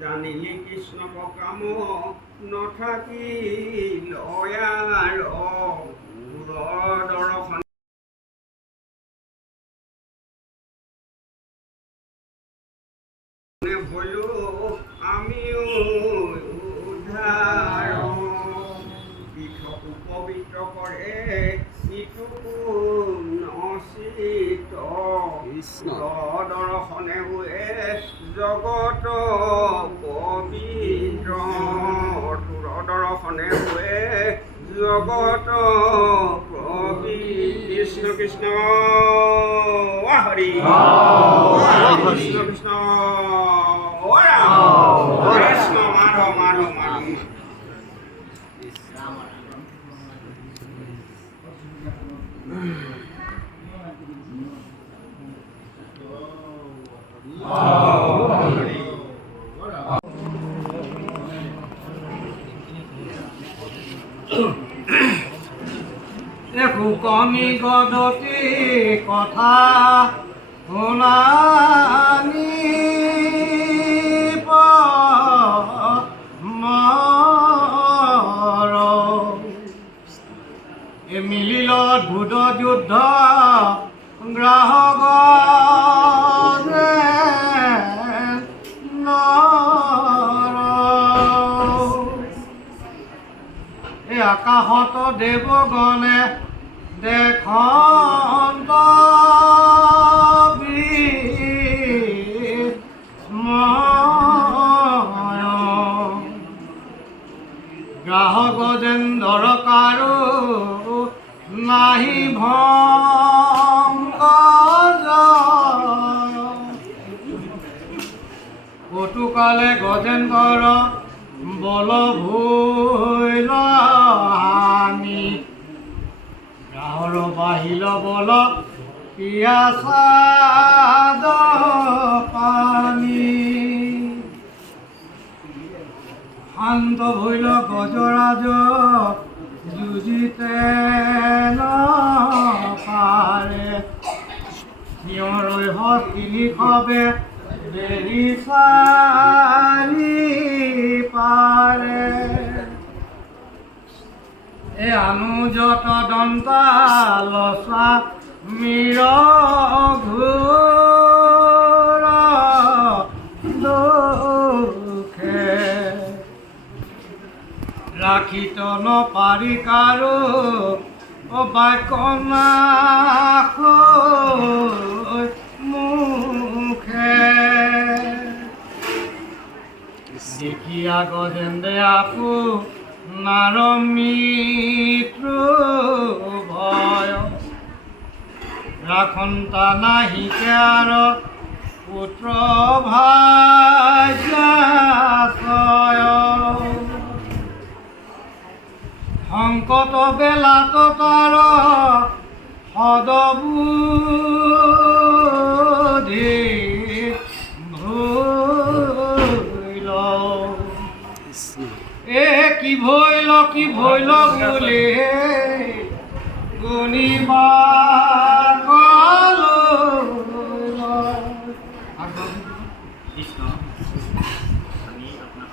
জানিলি কৃষ্ণ কাম নথাকি লয়াৰ দৰ্শন ভলো আমিও উদ্ধাৰ পৃথকো পবিত্ৰ কৰে ইটোকো নচিত দৰ্শনে হুৱে জগত পবিত্ৰ দৰ্শনে হুৱে জগত কৃষ্ণ কৃষ্ণ হৰি কৃষ্ণ কৃষ্ণ কৃষ্ণ মাধৱ মাধৱ মাধৱ ফুকনি গদতি কথা শুনানি মিলিল ভূত যুদ্ধ গ্ৰাহক এই আকাশত দেৱগণে দেখন্ত গ্ৰাহক যেন দৰকাৰো নাহি ভংগ কটুকালে গজেন্দ্ৰ বল ভৈল হানি গাঁৱৰ বাহিল বল পিয়াসাদ পানী শান্ত ভৈল গজৰাজ যুঁজিতে পাৰে সিঁয়ৰৈ তিনি খবে দেৰি চাৰি পাৰে এই অনুজত দন্তা লচা মীৰ ঘোৰ দুখে ৰাখিত নপাৰি কাৰো বাক্য নাশ মুখে দেখিয়া গজেন্দ্ৰে আকো নাৰ মৃত্যু ভয় ৰাখন্তা নাহিকে আৰ পুত্ৰ ভাগ্যাশয় সংকট বেলাত তাৰ সদবুদ্ধি ভৈল কি ভৈল বুলি গুণিবা কৃষ্ণ আমি আপনাৰ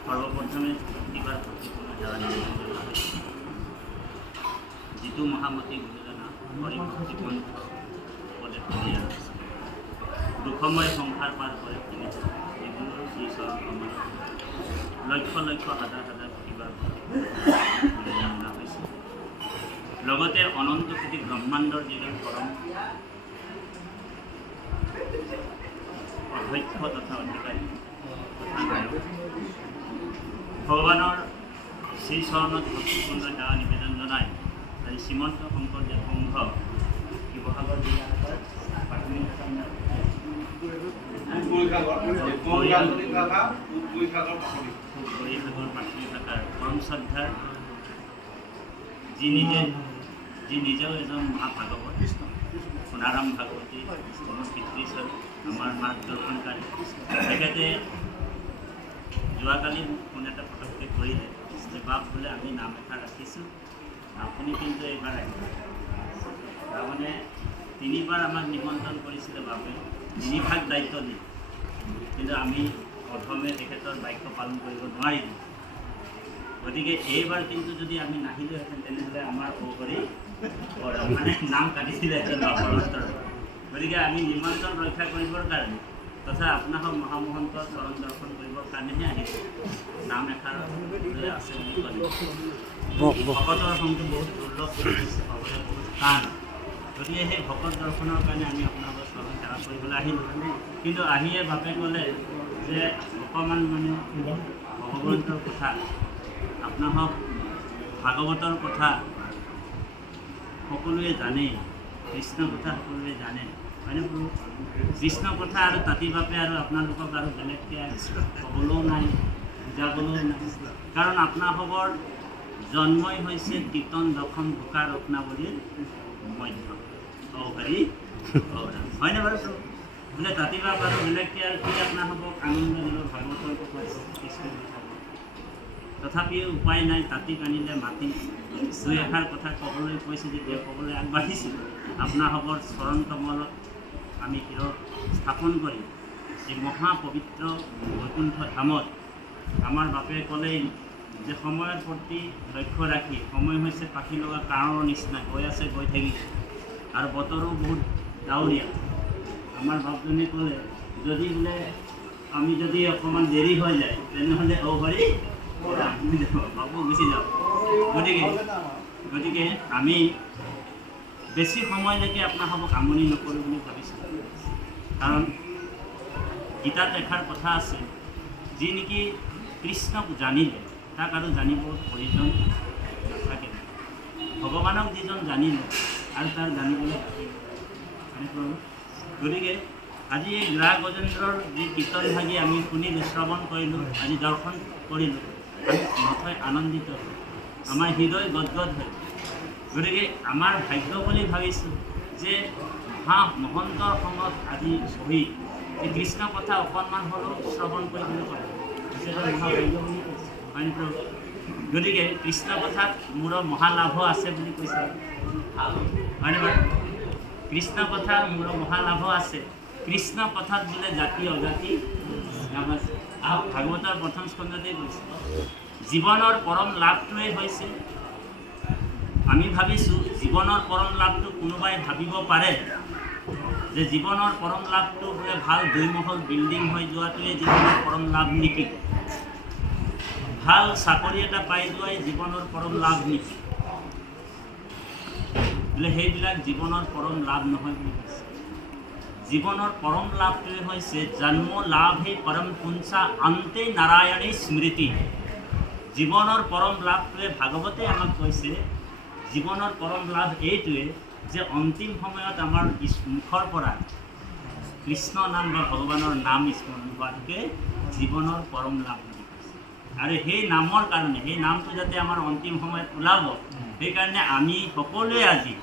সৰ্বপ্ৰথমে ভক্তিবাৰ যিটো মহামতী গুৰুজনা হৰিভক্তিপন্থ উপদেশ দিয়া দুখময় সংসাৰ পাৰ কৰে যিবোৰ শ্ৰীচৰণ কমল লক্ষ লক্ষ হাজাৰ হাজাৰ প্ৰতিবাদ জনা হৈছে লগতে অনন্ত কোটি ব্ৰহ্মাণ্ডৰ যিজন পৰম অধ্যক্ষ তথা অধিকাৰী ভগৱানৰ শ্ৰীচৰণত ভক্তিপূৰ্ণ সেৱা নিবেদন জনাই আজি শ্ৰীমন্ত শংকৰদেৱ সংঘ শিৱসাগৰ জিলাৰ প্ৰাথমিক প্ৰাথমিক শাখাৰ পৰম শ্ৰদ্ধাৰ যি নিজেও এজন মহাভাগৱত সোণাৰাম ভাগৱতী পিতৃস্বৰূপ আমাৰ মাৰ্গদৰ্শনকাৰী তেখেতে যোৱাকালি মোক ফোন এটা পটককৈ কৰিলে যে বাপ বোলে আমি নাম এষাৰ ৰাখিছোঁ আপুনি কিন্তু এইবাৰ আহিব। তাৰমানে 3 বাৰ আমাক নিমন্ত্ৰণ কৰিছিলে বাবে 3 ভাগ দায়িত্ব দি, কিন্তু আমি প্ৰথমে তেখেতৰ বাক্য পালন কৰিব নোৱাৰিলোঁ। গতিকে এইবাৰ কিন্তু যদি আমি নাহিলোহেঁতেন তেনেহ'লে আমাৰ কৰি মানে নাম কাটিছিলেহেঁতেন বাপৰ অন্তৰত। গতিকে আমি নিমন্ত্ৰণ ৰক্ষা কৰিবৰ কাৰণে তথা আপোনাক মহামহন্তৰ চৰণ দৰ্শন কৰিবৰ কাৰণেহে আহিছোঁ। নাম এষাৰ আছে বুলি ক'লে ভকতৰ সংটো বহুত দুৰ্লভ কৰি দিছে, পাবলৈ বহুত টান। গতিকে সেই ভকত দৰ্শনৰ কাৰণে আমি আপোনালোকৰ চৰণ সেৱা কৰিবলৈ আহিলোঁ। কিন্তু আহিয়ে বাপে ক'লে যে অকণমান মানে ভগৱন্তৰ কথা, আপোনাক ভাগৱতৰ কথা সকলোৱে জানে, কৃষ্ণ কথা সকলোৱে জানে, হয়নে প্ৰভু? কৃষ্ণ কথা আৰু তাঁতি বাপে আৰু আপোনালোকক আৰু বেলেগকৈ ক'বলৈও নাই, বুজাবলৈও নাই। কাৰণ আপোনালোকৰ জন্মই হৈছে কীৰ্তন দশম ঘোষা ৰত্নাৱলীৰ মধ্য অহৰি হয়নে বাৰু প্ৰভু? বোলে তাঁতি বাপ আৰু বেলেগকৈ আৰু কি আপোনালোকক আনন্দ দিলোঁ ভাগৱতৰ কথা কৃষ্ণৰ কথা। তথাপিও উপায় নাই, তাঁতি কানিলে মাটি 2 এষাৰ কথা ক'বলৈ কৈছে যেতিয়া ক'বলৈ আগবাঢ়িছোঁ। আপোনালোকৰ চৰণ কমলত আমি শিৰ স্থাপন কৰি এই মহাপবিত্ৰ বৈকুণ্ঠ ধামত আমাৰ বাপে ক'লেই যে সময়ৰ প্ৰতি লক্ষ্য ৰাখি, সময় হৈছে পাখি লগা কাঁড়ৰ নিচিনা গৈ আছে, গৈ থাকিব আৰু বতৰো বহুত ডাৱৰীয়া। আমাৰ বাপজনে ক'লে যদি বোলে আমি যদি অকণমান দেৰি হৈ যায় তেনেহ'লে হৰি বাবু গুচি যাওঁ। গতিকে আমি বেছি সময়লৈকে আপোনালোকক আমনি নকৰোঁ বুলি ভাবিছোঁ। কাৰণ গীতাত এষাৰ কথা আছে, যি নেকি কৃষ্ণক জানিলে তাক আৰু জানিবৰ প্ৰয়োজন নাথাকে। ভগৱানক যিজন জানিলে আৰু তাৰ জানিবলৈ গতিকে আজি এই গ্ৰাহ গজেন্দ্ৰৰ যি কীৰ্তন ভাগি আমি শুনিলোঁ, শ্ৰৱণ কৰিলোঁ, আজি দৰ্শন কৰিলোঁ, আমি নথৈ আনন্দিত হ'ল, আমাৰ হৃদয় গদগদ হ'ল। গতিকে আমাৰ ভাগ্য বুলি ভাবিছোঁ যে মহন্তৰ সময়ত আজি বহি এই কৃষ্ণ কথা অকণমান হ'লেও শ্ৰৱণ কৰিবলৈ পাৰোঁ, মহাভাগ্য বুলি কৈছে, হয়নে প্ৰভু? গতিকে কৃষ্ণ কথাত মোৰ মহালাভ আছে বুলি কৈছে, হয়নে বাৰু? কৃষ্ণ কথা মোৰ মহালাভ আছে। কৃষ্ণ কথাত বোলে জাতি অজাতি নাম আছে। আৰু ভাগৱতৰ প্ৰথম স্কন্ধতেই কৈছে জীৱনৰ পৰম লাভটোৱেই হৈছে, আমি ভাবিছোঁ জীৱনৰ পৰম লাভটো কোনোবাই ভাবিব পাৰে যে জীৱনৰ পৰম লাভটো বোলে ভাল 2 মহল বিল্ডিং হৈ যোৱাটোৱে জীৱনৰ পৰম লাভ নেকি, ভাল চাকৰি এটা পাই যোৱাই জীৱনৰ পৰম লাভ নেকি, বোলে সেইবিলাক জীৱনৰ পৰম লাভ নহয় বুলি কৈছে। জীৱনৰ পৰম লাভটোৱে হৈছে জন্ম লাভে পৰম পুঞ্চা অন্তে নাৰায়ণী স্মৃতি। জীৱনৰ পৰম লাভটোৱে ভাগৱতে আমাক কৈছে, জীৱনৰ পৰম লাভ এইটোৱে যে অন্তিম সময়ত আমাৰ মুখৰ পৰা কৃষ্ণ নাম বা ভগৱানৰ নাম স্মৰণ হোৱাটোকে জীৱনৰ পৰম লাভ বুলি কৈছে। আৰু সেই নামৰ কাৰণে, সেই নামটো যাতে আমাৰ অন্তিম সময়ত ওলাব, সেইকাৰণে আমি সকলোৱে আজি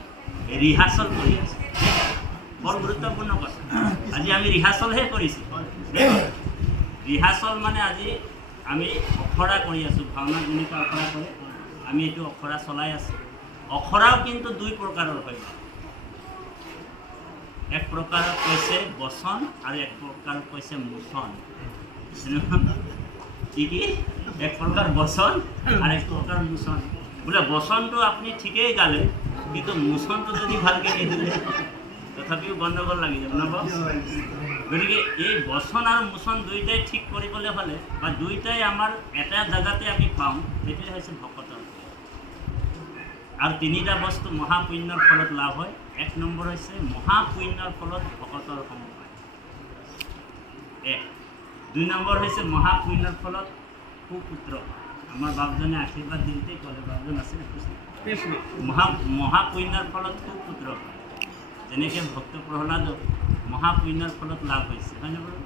ৰিহাৰ্চল কৰি আছোঁ। বৰ গুৰুত্বপূৰ্ণ কথা, আজি আমি ৰিহাৰ্চলহে কৰিছোঁ। ৰিহাৰ্চল মানে আজি আমি অখৰা কৰি আছোঁ, ভাওনা যেনেকুৱা অখৰা কৰে আমি এইটো অখৰা চলাই আছোঁ। অখৰাও কিন্তু 2 প্ৰকাৰৰ হয়। এক প্ৰকাৰত কৈছে বচন আৰু এক প্ৰকাৰত কৈছে মোচন। কি এক প্ৰকাৰ বচন আৰু এক প্ৰকাৰ মোচন। বোলে বচনটো আপুনি ঠিকেই গালে, কিন্তু মোচনটো যদি ভালকৈ নিদিলে তথাপিও গণ্ডগোল লাগি যাব নব। গতিকে এই বচন আৰু মোচন দুয়োটাই ঠিক কৰিবলৈ হ'লে বা দুয়োটাই আমাৰ এটা জেগাতে আমি পাওঁ, সেইটোৱে হৈছে ভকতৰ। আৰু 3টা বস্তু মহাপুণ্যৰ ফলত লাভ হয়। 1 নম্বৰ হৈছে মহাপুণ্যৰ ফলত ভকতৰ সমপায়, 1। 2 নম্বৰ হৈছে মহাপুণ্যৰ ফলত সুপুত্ৰ। আমাৰ বাপজনে আশীৰ্বাদ দিওঁতে ক'লে, বাপজন আছে মহাপুণ্যৰ ফলত সুপুত্ৰ, যেনেকৈ ভক্ত প্ৰহ্লাদক মহাপুণ্যৰ ফলত লাভ হৈছে, হয়নে বাৰু?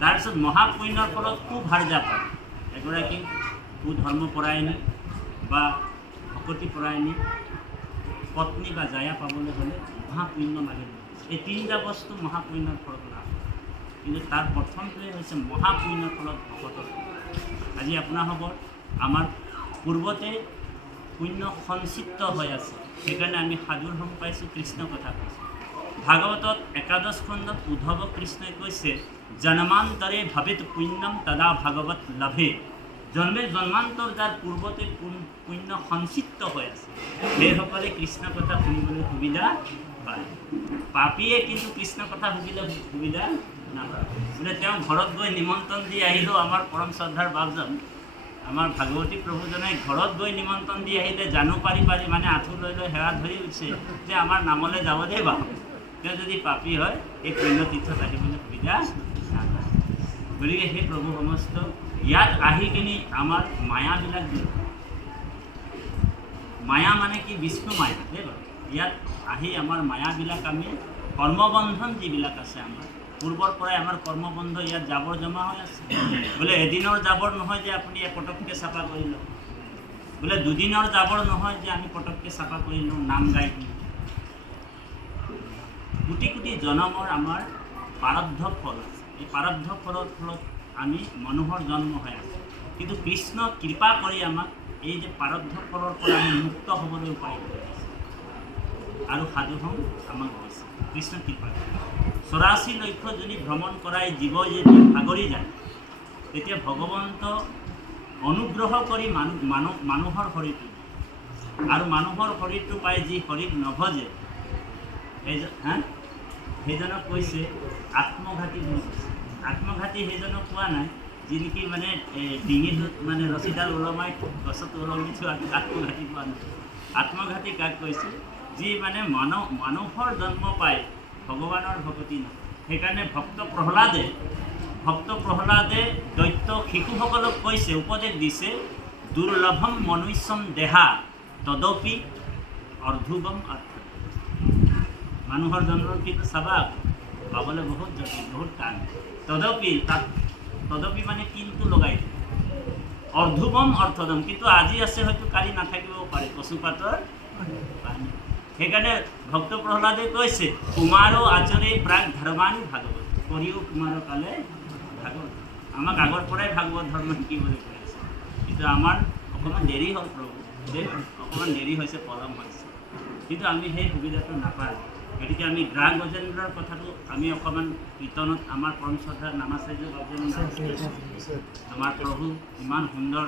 তাৰপিছত মহাপুণ্যৰ ফলত সুভাৰ্যা পায়, এগৰাকী সুধৰ্মপৰায়ণী বা ভকতিপৰায়ণী পত্নী বা জায়া পাবলৈ হ'লে মহাপুণ্য লাগে। এই 3টা বস্তু মহাপুণ্যৰ ফলত লাভ, কিন্তু তাৰ প্ৰথমটোৱে হৈছে মহাপুণ্যৰ ফলত ভকতৰ। আজি আপোনালোকৰ আমাৰ পূৰ্বতে পুণ্য সঞ্চিত হৈ আছে, সেইকাৰণে আমি সাধুৰ সম পাইছোঁ, কৃষ্ণ কথা কৈছোঁ। ভাগৱতত একাদশ খণ্ডত উদ্ধৱ কৃষ্ণই কৈছে, জন্মান্তৰে ভাবিত পুণ্যম তদা ভাগৱত লাভে। জন্মে জন্মান্তৰ যাৰ পূৰ্বতে পুণ্য সঞ্চিত হৈ আছে, সেইসকলে কৃষ্ণ কথা শুনিবলৈ সুবিধা পায়। পাপীয়ে কিন্তু কৃষ্ণ কথা সুবিধা নাপায়। বোলে তেওঁ ঘৰত গৈ নিমন্ত্ৰণ দি আহিলেও, আমাৰ পৰম শ্ৰদ্ধাৰ বাপজন আমাৰ ভাগৱতী প্ৰভুজনে ঘৰত গৈ নিমন্ত্ৰণ দি আহিলে জানো পাৰি মানে আঁঠু লৈ সেৱা ধৰি উঠিছে যে আমাৰ নামলৈ যাব দেই বাৰু। তেওঁ যদি পাপী হয় এই পুণ্যতীৰ্থত আহিবলৈ সুবিধা নাপায়। গতিকে সেই প্ৰভু সমস্ত ইয়াত আহি কিনি আমাৰ মায়াবিলাক দূৰ। মায়া মানে কি? বিষ্ণু মায়া দেই বাৰু। ইয়াত আহি আমাৰ মায়াবিলাক আমি কৰ্মবন্ধন যিবিলাক আছে আমাৰ পূৰ্বৰ পৰাই আমাৰ কৰ্মবন্ধ ইয়াত জাবৰ জমা হৈ আছে। বোলে এদিনৰ জাবৰ নহয় যে আপুনি পটককৈ চাফা কৰি লওঁ, বোলে দুদিনৰ জাবৰ নহয় যে আমি পটককৈ চাফা কৰি লওঁ নাম গাই কিনি। কোটি কোটি জনমৰ আমাৰ প্ৰাৰব্ধ ফল আছে। এই প্ৰাৰব্ধ ফলৰ ফলত আমি মানুহৰ জন্ম হৈ আছে, কিন্তু কৃষ্ণ কৃপা কৰি আমাক এই যে প্ৰাৰব্ধ ফলৰ পৰা আমি মুক্ত হ'বলৈ উপায় কৰি আছে আৰু সাধুসং আমাক দিছে কৃষ্ণ কৃপা। 84 লক্ষ যদি ভ্ৰমণ কৰাই জীৱ যেতিয়া ভাগৰি যায়, তেতিয়া ভগৱন্ত অনুগ্ৰহ কৰি মানুহৰ শৰীৰটো আৰু মানুহৰ শৰীৰটো পাই যি শৰীৰ নভজে সেইজনক কৈছে আত্মঘাতী বুলি কৈছে। আত্মঘাতী সেইজনক কোৱা নাই যি নেকি মানে ডিঙিটোত মানে ৰছীডাল ওলমাই গছত ওলমি থোৱা আত্মঘাতী কোৱা নাই। আত্মঘাতী কাক কৈছে? যি মানে মানুহৰ জন্ম পায় ভগৱানৰ ভকতি নহয়। সেইকাৰণে ভক্ত প্ৰহ্লাদে দৈত্য শিশুসকলক কৈছে, উপদেশ দিছে, দুৰ্লভম মনুষ্যম দেহা তদপি অৰ্ধুবম অৰ্থ। মানুহৰ জন্ম কিন্তু চাবা পাবলৈ বহুত জটিল, বহুত টান। তদপি মানে কিন্তু লগাই দিয়ে। অৰ্ধুবম অৰ্থদম, কিন্তু আজি আছে হয়তো কালি নাথাকিবও পাৰে, কচুপাতৰ পানী। সেইকাৰণে ভক্ত প্ৰহ্লাদে কৈছে, কুমাৰো আচৰে প্ৰাক ধৰ্মানী ভাগৱত, কৰিও কুমাৰ কালে ভাগৱত। আমাক আগৰ পৰাই ভাগৱত ধৰ্ম শিকিবলৈ কৈ আছে, কিন্তু আমাৰ অকণমান দেৰি হ'ল প্ৰভু, অকণমান দেৰি হৈছে, পলম হৈছে, কিন্তু আমি সেই সুবিধাটো নাপালোঁ। গতিকে আমি গ্ৰাহ গজেন্দ্ৰৰ কথাটো আমি অকণমান কীৰ্তনত আমাৰ পৰম শ্ৰদ্ধাৰ নামাচাৰ্য আমাৰ প্ৰভু ইমান সুন্দৰ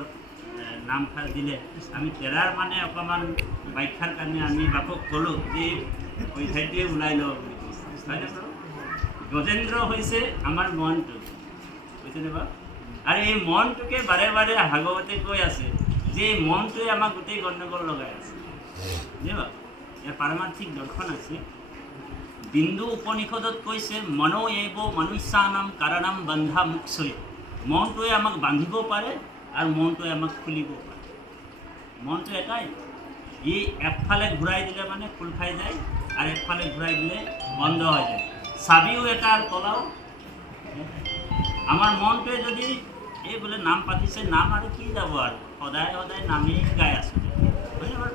নামষাৰ দিলে, আমি তেৰাৰ মানে অকণমান ব্যাখ্যাৰ কাৰণে আমি বাপক ক'লোঁ যে ঠাইটোৱে ওলাই লওঁ বুলি কৈছে, হয়নে বাৰু? গজেন্দ্ৰ হৈছে আমাৰ মনটো, বুজিছেনে বাৰু? আৰু এই মনটোকে বাৰে বাৰে ভাগৱতে কৈ আছে যে এই মনটোৱে আমাক গোটেই গণ্ডগোল লগাই আছে, বুজিছে বাৰু? ইয়াৰ পাৰমাৰ্থিক দৰ্শন আছে। বিন্দু উপনিষদত কৈছে, মনো এব মনুষ্যানাম কাৰণম বন্ধা মুক্ষয়। মনটোৱে আমাক বান্ধিব পাৰে আৰু মনটোৱে আমাক খুলিব পাৰে। মনটো এটাই, ই একফালে ঘূৰাই দিলে মানে খোল খাই যায় আৰু একফালে ঘূৰাই দিলে বন্ধ হৈ যায়। চাবিও এটা আৰু তলাও। আমাৰ মনটোৱে যদি এই বোলে নাম পাতিছে, নাম আৰু কি যাব আৰু সদায় সদায় নামেই গাই আছোঁ, হয়নে বাৰু?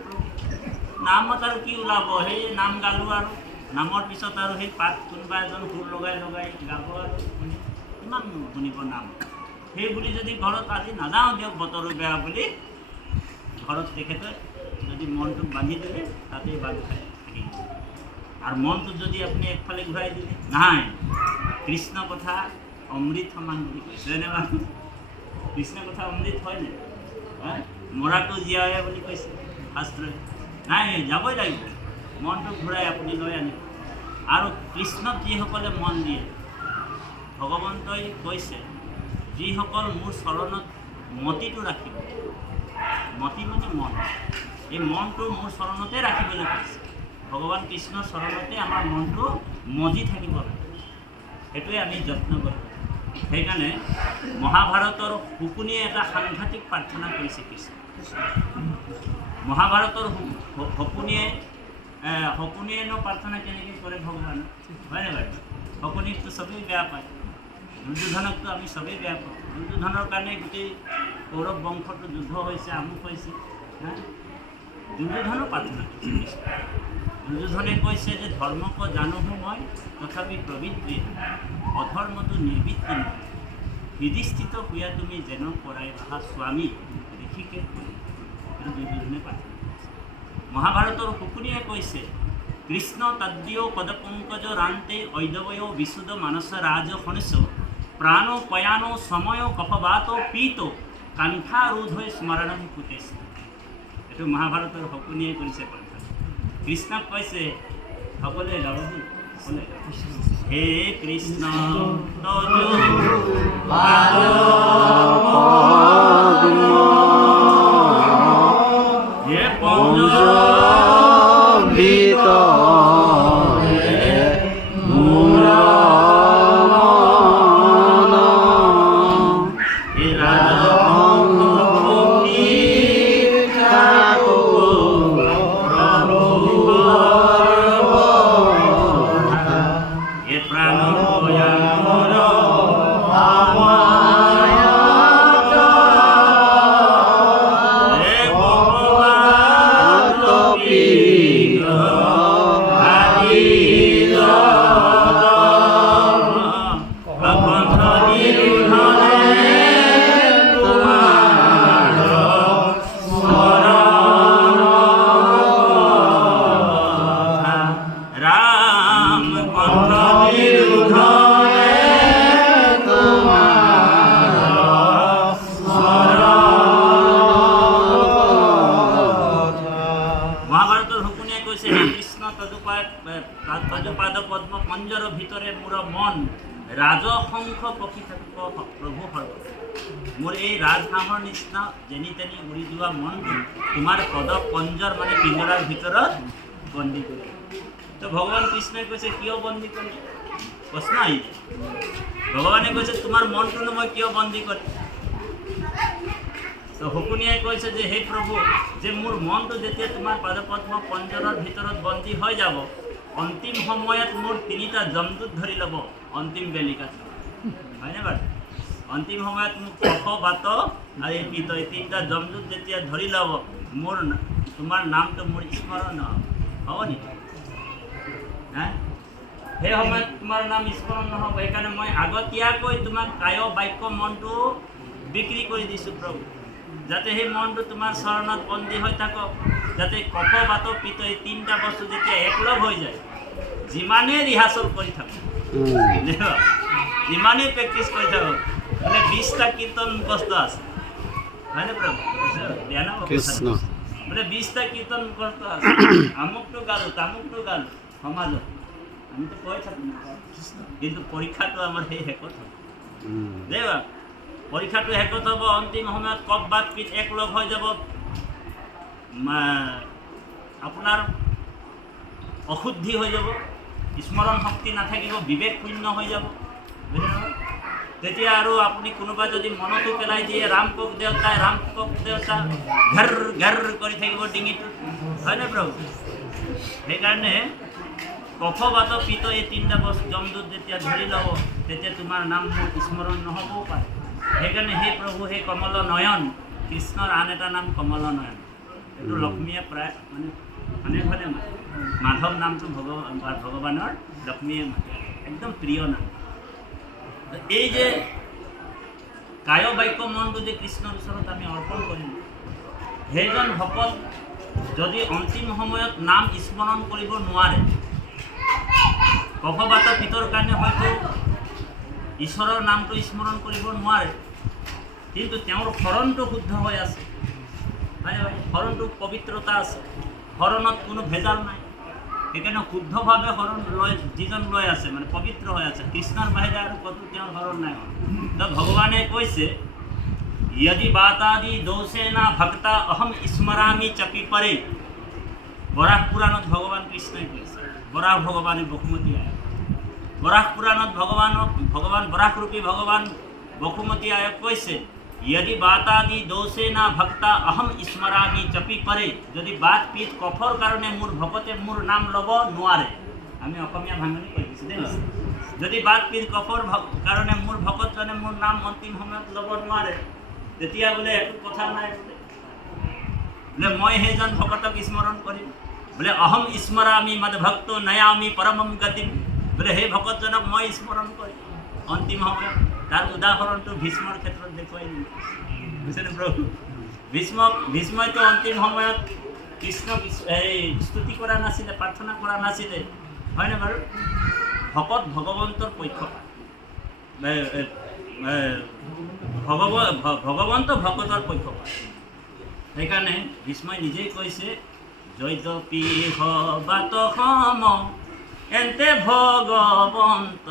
নামত আৰু কি ওলাব? সেই নাম গালোঁ আৰু নামৰ পিছত আৰু সেই পাত কোনোবা এজন সুৰ লগাই গাব আৰু কিমান শুনিব নাম। সেই বুলি যদি ঘৰত আজি নাযাওঁ দিয়ক বতৰো বেয়া বুলি, ঘৰত তেখেতে যদি মনটোক বান্ধি দিলে তাতেই বান্ধি থাকি আৰু মনটোত যদি আপুনি একফালে ঘূৰাই দিলে নাই। কৃষ্ণ কথা অমৃত সমান বুলি কৈছে, হয়নে বাৰু? কৃষ্ণ কথা অমৃত হয়নে? মৰাটো জীয়াই বুলি কৈছে শাস্ত্ৰই। নাই, যাবই লাগিব, মনটো ঘূৰাই আপুনি লৈ আনিব। আৰু কৃষ্ণক যিসকলে মন দিয়ে, ভগৱন্তই কৈছে, যিসকল মোৰ চৰণত মতিটো ৰাখিব, মতি মানে মন, এই মনটো মোৰ চৰণতে ৰাখিবলৈ কৈছে। ভগৱান কৃষ্ণৰ চৰণতে আমাৰ মনটো মজি থাকিব লাগে, সেইটোৱে আমি যত্ন কৰিব। সেইকাৰণে মহাভাৰতৰ শুকুনিয়ে এটা সাংঘাতিক প্ৰাৰ্থনা কৰিছে কৃষ্ণ। মহাভাৰতৰ শকুনিয়েনো প্ৰাৰ্থনা কেনেকৈ কৰে ভগৱান, হয়নে বাৰু? শকুনিকটো চবেই বেয়া পায়, দুৰ্যোধনকতো আমি চবেই বেয়া পাওঁ। দুৰ্যোধনৰ কাৰণে গোটেই কৌৰৱ বংশটো যুদ্ধ হৈছে, আমুক হৈছে। দুৰ্যোধনো প্ৰাৰ্থনা কৰিছে কৃষ্ণ। দুৰ্যোধনে কৈছে যে ধৰ্মক জানোহো মই তথাপি প্ৰবৃত্তি অধৰ্মটো নিৰ্বৃত্তি নহয়, হৃদিস্থিত শুয়া তুমি যেন কৰাই বাহা স্বামী ঋষিকে দুৰ্যোধনে প্ৰাৰ্থনা। মহাভাৰতৰ শুকুনিয়ে কৈছে কৃষ্ণ তদ্য পদপঙ্কজ ৰান্তে ঐদৱয় বিশুদ্ধ মানস ৰাজ শনিছ প্ৰাণ পয়ান সময় কফবাত পীত কাণ্ঠাৰূঢ় স্মৰণম কুটেশ। এইটো মহাভাৰতৰ শুকুনিয়ে কৰিছে কণ্ঠা। কৃষ্ণক কৈছে সকলোৱে গাব দেই, সকলোৱে হে কৃষ্ণ তজো হে পঞ্জ তজুপাদ পদ্ম পঞ্জৰ ভিতৰে মোৰ মন ৰাজশংখ পক্ষী থাকিব প্ৰভু সৰ্ব। মোৰ এই ৰাজহাঁহৰ নিচিনা যেনি তেনি উৰি যোৱা মনটো তোমাৰ পদ পঞ্জৰ মানে পিঞ্জৰাৰ ভিতৰত বন্দী কৰি। তো ভগৱান কৃষ্ণই কৈছে কিয় বন্দী কৰি? প্ৰশ্ন আহিছে। ভগৱানে কৈছে তোমাৰ মনটোনো মই কিয় বন্দী কৰিম? তো শুকুনিয়াই কৈছে যে হে প্ৰভু, যে মোৰ মনটো যেতিয়া তোমাৰ পাদপদ্ম পঞ্জৰৰ ভিতৰত বন্দী হৈ যাব, অন্তিম সময়ত মোৰ তিনিটা জমদূত ধৰি ল'ব অন্তিম বেলিকাত, হয়নে বাৰু? অন্তিম সময়ত মোক কফ বাত আৰু এই পিত, এই তিনিটা জমদূত যেতিয়া ধৰি ল'ব, মোৰ তোমাৰ নামটো মোৰ স্মৰণ হ'ব নেকি? হা? সেই সময়ত তোমাৰ নাম স্মৰণ নহ'ব। সেইকাৰণে মই আগতীয়াকৈ তোমাক কায় বাক্য মনটো বিক্ৰী কৰি দিছোঁ প্ৰভু, যাতে সেই মনটো তোমাৰ চৰণত বন্দী হৈ থাকক, যাতে কফ বাত পিত এই তিনিটা বস্তু যেতিয়া একলগ হৈ যায়, যিমানেই ৰিহাৰ্চল কৰি থাকক, যিমানেই প্ৰেক্টিছ কৰি থাকক, মানে 20টা কীৰ্তন মুখস্থ আছে, হয়নে প্ৰভু? বেয়া নহ'ব বোলে 20টা কীৰ্তন মুখস্থ আছে, আমুকটো গালোঁ তামুকটো গালোঁ সমাজত, আমিতো কৈ থাকোঁ, কিন্তু পৰীক্ষাটো আমাৰ সেই শেষত হ'ব দেই বা। পৰীক্ষাটো শেষত হ'ব, অন্তিম সময়ত কফ বাত পিত একলগ হৈ যাব, আপোনাৰ অশুদ্ধি হৈ যাব, স্মৰণ শক্তি নাথাকিব, বিবেক শূন্য হৈ যাব, বুজিলে? তেতিয়া আৰু আপুনি কোনোবা যদি মনতো পেলাই দিয়ে ৰাম কক দেউতা ৰাম কক দেউতা, ঘৰ ঘৰ কৰি থাকিব ডিঙিটো, হয়নে প্ৰভু? সেইকাৰণে কফ বাত পিত এই তিনিটা বস্তু জমদূত যেতিয়া ধৰি ল'ব, তেতিয়া তোমাৰ নাম মোৰ স্মৰণ নহ'বও পাৰে। সেইকাৰণে সেই প্ৰভু সেই কমল নয়ন, কৃষ্ণৰ আন এটা নাম কমল নয়ন। এইটো লক্ষ্মীয়ে প্ৰায় মানে ভালে মাধৱ নামটো ভগৱানৰ লক্ষ্মীয়ে মাতে, একদম প্ৰিয় নাম। এই যে কায় বাক্য মনটো যে কৃষ্ণৰ ওচৰত আমি অৰ্পণ কৰিম, সেইজন ভকত যদি অন্তিম সময়ত নাম স্মৰণ কৰিব নোৱাৰে, কফবাত পিতৰ কাৰণে হয়তো ঈশ্বৰৰ নামটো স্মৰণ কৰিব নোৱাৰে, কিন্তু তেওঁৰ শৰণটো শুদ্ধ হৈ আছে, শৰণটো পবিত্ৰতা আছে, শৰণত কোনো ভেজাল নাই। সেইকাৰণে শুদ্ধভাৱে শৰণ লৈ যিজন লৈ আছে, মানে পবিত্ৰ হৈ আছে, কৃষ্ণৰ বাহিৰে আৰু ক'তো তেওঁৰ শৰণ নাই। তো ভগৱানে কৈছে यदि बातादि दोषेना भक्ता अहम स्मरामि चपि परे। बराह पुराणत भगवान कृष्णই কৈছে, বরাহ ভগবানে বসুমতী আয়ক, বরাহ পুরাণত ভগবান বরাহ রূপী ভগবান বসুমতী আয়ক কৈছে यदि बातादि दोषेना भक्ता अहम स्मरामि चपि परे। যদি বাত পিত কফৰ কাৰণে মোৰ ভকতে মোৰ নাম ল'ব নোৱাৰে, আমি অসমীয়া ভাঙনি কৈ দিছোঁ দেই, যদি বাত পিত কফৰ কাৰণে মোৰ ভকতজনে মোৰ নাম অন্তিম সময়ত ল'ব নোৱাৰে, তেতিয়া বোলে একো কথা নাই, বোলে মই সেইজন ভকতক স্মৰণ কৰিম, বোলে অহম স্মৰামি মদ ভক্ত নয়ামি পৰমম গতিম, বোলে সেই ভকতজনক মই স্মৰণ কৰিম অন্তিম সময়ত। তাৰ উদাহৰণটো ভীষ্মৰ ক্ষেত্ৰত দেখুৱাই দিম, বুজিছেনে প্ৰভু? ভীষ্মইতো অন্তিম সময়ত কৃষ্ণ স্তুতি কৰা নাছিলে, প্ৰাৰ্থনা কৰা নাছিলে, হয়নে বাৰু? ভকত ভগৱন্তৰ পক্ষপাত, ভগৱন্ত ভকতৰ পক্ষপাত। সেইকাৰণে ভীষ্মই নিজেই কৈছে, যদ্যপি হবাত সম এন্তে ভগৱন্ত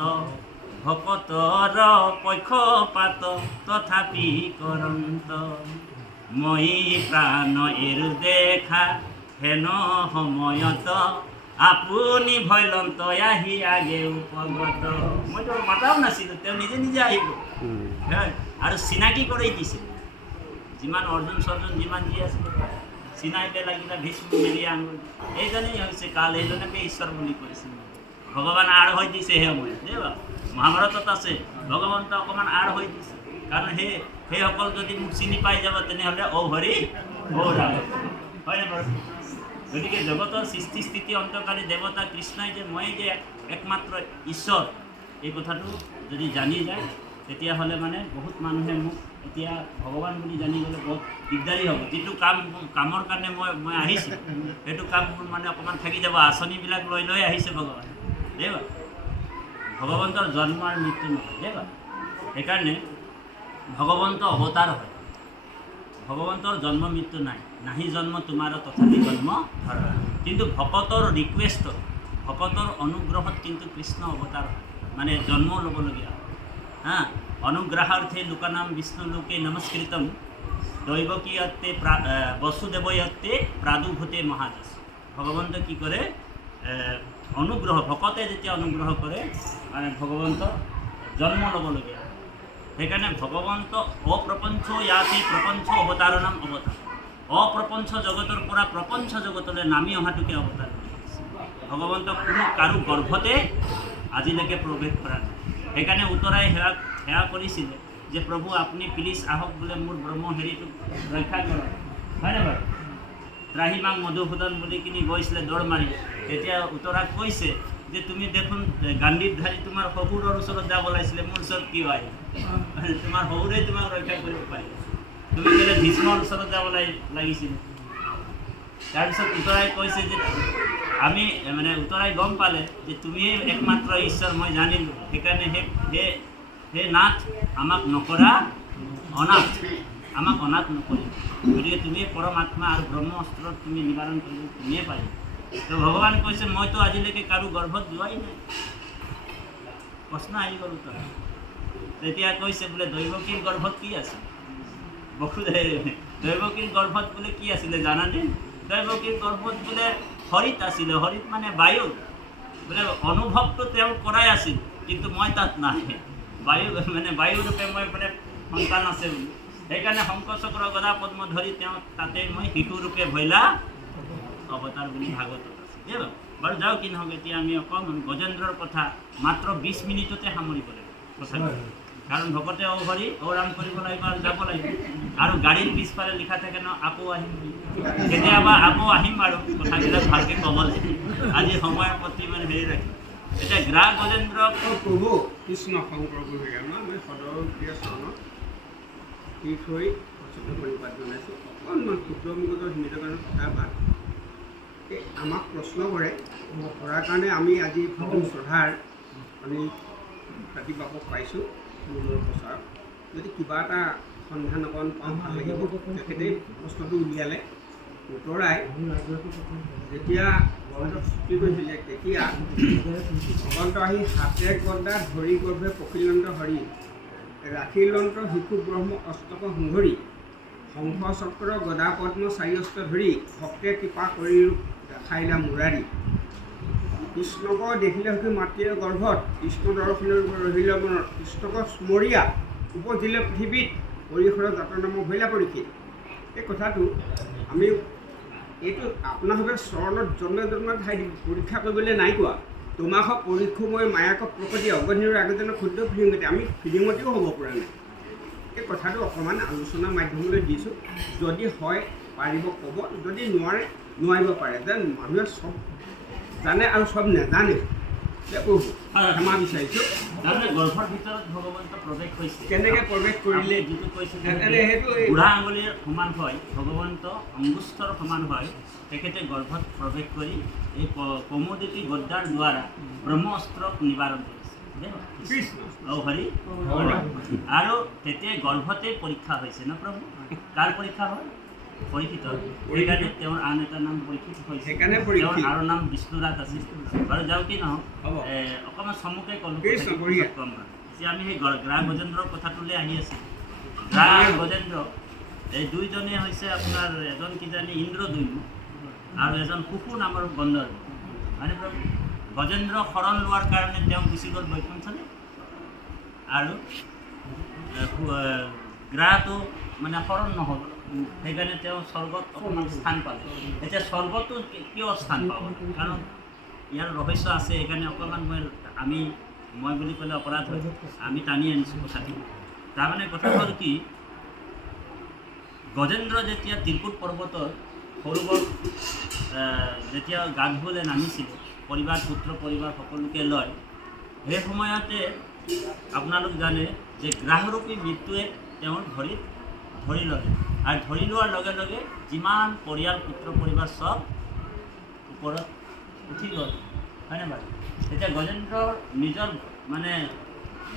ভকতৰ পক্ষপাত তথাপি কৰন্ত মই প্ৰাণ এৰু দেখা হেন সময়ত আপুনি ভয়লন্ত আহি আগে উপগত। মইতো মাতাও নাছিলোঁ, তেওঁ নিজে নিজে আহিব আৰু চিনাকি কৰি দিছিল। যিমান অৰ্জুন চৰ্জুন যিমান যি আছিলে চিনাইতে লাগিলে ভীষ্ম মেলি আঙুল, এইজনেই হৈছে কাল, এইজনকে ঈশ্বৰ বুলি কৈছিল। ভগৱান আৰ হৈ দিছে সেই সময়ত, দেই বাৰু মহাভাৰতত আছে, ভগৱন্ত অকণমান আৰ হৈ দিছে। কাৰণ সেইসকল যদি মোক চিনি পাই যাব তেনেহ'লে অ হৰি অ ৰাম, হয়নে বাৰু? গতিকে জগতৰ সৃষ্টি স্থিতি অন্তকাৰী দেৱতা কৃষ্ণই যে মই যে একমাত্ৰ ঈশ্বৰ, এই কথাটো যদি জানি যায় তেতিয়াহ'লে মানে বহুত মানুহে মোক এতিয়া ভগৱান বুলি জানিবলৈ বহুত দিগদাৰী হ'ব। যিটো কামৰ কাৰণে মই আহিছোঁ সেইটো কাম মোৰ মানে অকণমান থাকি যাব। আঁচনিবিলাক লৈ আহিছে ভগৱান, দেই বাৰু। ভগৱন্তৰ জন্ম আৰু মৃত্যু নহয়, দেই বাৰু। সেইকাৰণে ভগৱন্ত অৱতাৰ হয়, ভগৱন্তৰ জন্ম মৃত্যু নাই। নাহি জন্ম তোমাৰ তথাপি জন্ম ধৰা। কিন্তু ভকতৰ ৰিকুৱেষ্টত, ভকতৰ অনুগ্ৰহত কিন্তু কৃষ্ণ অৱতাৰ হয়, মানে জন্ম ল'বলগীয়া হয়। অনুগ্ৰহাৰ্থে লোকানাম বিষ্ণু লোকে নমস্কৃতম দৈৱকীয়তে বসুদেৱয়তে প্ৰাদুৰ্ভূতে মহাযশ। ভগৱন্ত কি কৰে? অনুগ্ৰহ, ভকতে যেতিয়া অনুগ্ৰহ কৰে মানে ভগৱন্ত জন্ম ল'বলগীয়া হয়। সেইকাৰণে ভগৱন্ত অপ্ৰপঞ্চ ইয়াতে প্ৰপঞ্চ অৱতাৰ নাম অৱতাৰ। অপ্ৰপঞ্চ জগতৰ পৰা প্ৰপঞ্চ জগতলৈ নামি অহাটোকে অৱতাৰ বুলি কৈছে। ভগৱন্ত কোনো কাৰো গৰ্ভতে আজিলৈকে প্ৰৱেশ কৰা নাই। সেইকাৰণে উত্তৰাই সেৱা কৰিছিলে যে প্ৰভু আপুনি প্লিজ আহক বোলে, মোৰ ব্ৰহ্ম হেৰিটোক ৰক্ষা কৰক, হয়নে বাৰু? ত্ৰাহিমাং মধুসূদন বুলি কিনি গৈছিলে দৌৰ মাৰি। তেতিয়া উত্তৰাক কৈছে যে তুমি দেখোন গান্ধীধাৰী তোমাৰ শহুৰৰ ওচৰত যাব লাগিছিলে, মোৰ ওচৰত কিয় আহিল? তোমাৰ শহুৰে তোমাক ৰক্ষা কৰিব পাৰিব, তুমি বোলে ভীষ্মৰ ওচৰত যাব লাগিছিল। তাৰপিছত উত্তৰাই কৈছে যে আমি মানে উত্তৰাই গম পালে যে তুমিয়ে একমাত্ৰ ঈশ্বৰ মই জানিলোঁ। সেইকাৰণে হে নাথ আমাক নকৰা অনাথ, আমাক অনাথ নকৰিব। গতিকে তুমিয়ে পৰমাত্মা আৰু ব্ৰহ্ম অস্ত্ৰত তুমি নিবাৰণ কৰিব, তুমিয়ে পাৰিব। তো ভগৱান কৈছে মইতো আজিলৈকে কাৰো গৰ্ভত যোৱাই নাই। প্ৰশ্ন আহি গ'ল উত্তৰ। তেতিয়া কৈছে বোলে দৈৱকীৰ গৰ্ভত কি আছে? দৈৱকীৰ গৰ্ভত বোলে কি আছিলে জানানে? দৈৱকীৰ গৰ্ভত বোলে হৰিত আছিলে। হৰিত মানে বায়ু, বোলে অনুভৱটো তেওঁ কৰাই আছিল, কিন্তু মই তাত নাই। বায়ু ৰূপে মই মানে সন্তান আছে বুলি। সেইকাৰণে শংখ চক্ৰ গদা পদ্ম ধৰি তেওঁ তাতে মই শিশুৰূপে ভৈলা অৱতাৰ বুলি ভাগৱতত আছে। বাৰু যাওঁ কি নহওক, এতিয়া আমি অকণমান গজেন্দ্ৰৰ কথা মাত্ৰ 20 মিনিটতে সামৰিব লাগিব কথাটো। কাৰণ ভকতে অ হৰি অ ৰাম কৰিব লাগিব আৰু যাব লাগিব। আৰু গাড়ীৰ পিছফালে লিখা থাকে ন আকৌ আহিম, কেতিয়াবা আকৌ আহিম আৰু কথাবিলাক ভালকৈ ক'ব লাগিব। আজি সময়ৰ প্ৰতি মানে হেৰি ৰাখিম। এতিয়া গ্ৰাহ গজেন্দ্ৰ প্ৰভু কৃষ্ণ শংকৰ মই সদৰপ্ৰিয় চৰণত তীৰ্থ হৈ সচেতন পৰিপাত জনাইছোঁ। অকণমান ক্ষুদ্ৰ মগজৰ সীমিত কাৰণে কথা ভাত এই আমাক প্ৰশ্ন কৰে, কৰাৰ কাৰণে আমি আজি প্ৰথম শ্ৰদ্ধাৰ আমি ৰাতিপুৱাক পাইছোঁ মূলৰ প্ৰচাৰ। যদি কিবা এটা সন্ধান অকণ পাওঁ ভাল লাগিব। তেখেতে প্ৰশ্নটো উলিয়ালে, উত্তৰাই যেতিয়া গৰ্ভত সৃষ্টি কৰিছিলে তেতিয়া ভগৱন্ত আহি হাতে গদা ধৰি গৰ্ভে পখিলন্ত হৰি ৰাখিলন্ত শিশু ব্ৰহ্ম অষ্টক সুন্দৰী শংখ চক্ৰ গদা পদ্ম চাৰি অস্ত্ৰ ধৰি ভক্তে কৃপা কৰি দেখাইলা মুৰাৰী। কৃষ্ণক দেখিলে সখী মাতৃৰ গৰ্ভত কৃষ্ণ দৰ্শনৰ ৰহিল মনত কৃষ্ণক স্মৰীয়া উপজিলে পৃথিৱীত পৰিসৰৰ জাতৰ নামৰ ভৈলা পৰীক্ষিত। এই কথাটো আমি এইটো আপোনালোকে চৰণত জন্মে জন্মে ঠাই পৰীক্ষা কৰিবলৈ নাই কোৱা। তোমাক পৰীক্ষময় মায়াক প্ৰকৃতি অগধীৰৰ আগজনক ক্ষুদ্ৰ ফিৰিঙতি আমি ফিৰিঙতিও হ'ব পৰা নাই। এই কথাটো অকণমান আলোচনাৰ মাধ্যমলৈ দিছোঁ। যদি হয় পাৰিব ক'ব, যদি নোৱাৰে নোৱাৰিব পাৰে। যেন মানুহে চব জানে আৰু চব নাজানে। যে প্ৰভু হয়। ক্ষমা বিচাৰিছোঁ তাৰমানে গৰ্ভৰ ভিতৰত ভগৱন্ত প্ৰৱেশ হৈছে কেনেকৈ প্ৰৱেশ কৰিলে আপুনি যিটো কৈছিলে এনে সেইটো এই- বুঢ়া আঙুলিৰ সমান হয় ভগৱন্ত অংগুষ্ঠৰ সমান হয় তেখেতে গৰ্ভত প্ৰৱেশ কৰি এই কমোডিটি গদ্দাৰ দ্বাৰা ব্ৰহ্মস্ত্ৰক নিবাৰণ কৰিছে কৃষ্ণ হৰি আৰু তেতিয়াই গৰ্ভতে পৰীক্ষা হৈছে ন প্ৰভু কাৰ পৰীক্ষা হয় পৰীক্ষিত সেইকাৰণে তেওঁৰ আন এটা নাম পৰীক্ষিত হৈছে সেইকাৰণে তেওঁৰ পৰীক্ষিত। আৰু নাম বিষ্ণুৰাজ আছিল বাৰু যাওঁ কি নহওক হ'ব। অকণমান চমুকে ক'লোঁ কৃষ্ণ, বঢ়িয়া। কম এতিয়া আমি সেই গ্ৰা গজেন্দ্ৰৰ কথাটোলৈ আহি আছোঁ গ্ৰা গজেন্দ্ৰ এই দুইজনে হৈছে আপোনাৰ এজন কিজানি ইন্দ্ৰদ্যুম্ন আৰু এজন সুশু নামৰ গন্ধৰ্ব মানে প্ৰভু গজেন্দ্ৰ শৰণ লোৱাৰ কাৰণে তেওঁ গুচি গ'ল বৈকুণ্ঠলৈ আৰু গ্ৰাহটো মানে শৰণ নহ'ল সেইকাৰণে তেওঁ স্বৰ্গত অকণমান স্থান পালে এতিয়া স্বৰ্গতো কিয় স্থান পাব কাৰণ ইয়াৰ ৰহস্য আছে সেইকাৰণে অকণমান মই বুলি ক'লে অপৰাধ হয় আমি টানি আনিছোঁ কথাটো তাৰমানে কথা হ'ল কি গজেন্দ্ৰ যেতিয়া তিৰকুট পৰ্বতৰ সৰোবৰ যেতিয়া গা ধুবলৈ নামিছিলে পৰিবাৰ পুত্ৰ পৰিবাৰ সকলোকে লয় সেই সময়তে আপোনালোক জানে যে গ্ৰাহৰূপী মৃত্যুৱে তেওঁৰ ভৰিত ধৰি ল'লে আৰু ধৰি লোৱাৰ লগে লগে যিমান পৰিয়াল পুত্ৰ পৰিবাৰ চব ওপৰত উঠি গ'ল হয়নে বাৰু তেতিয়া গজেন্দ্ৰৰ নিজৰ মানে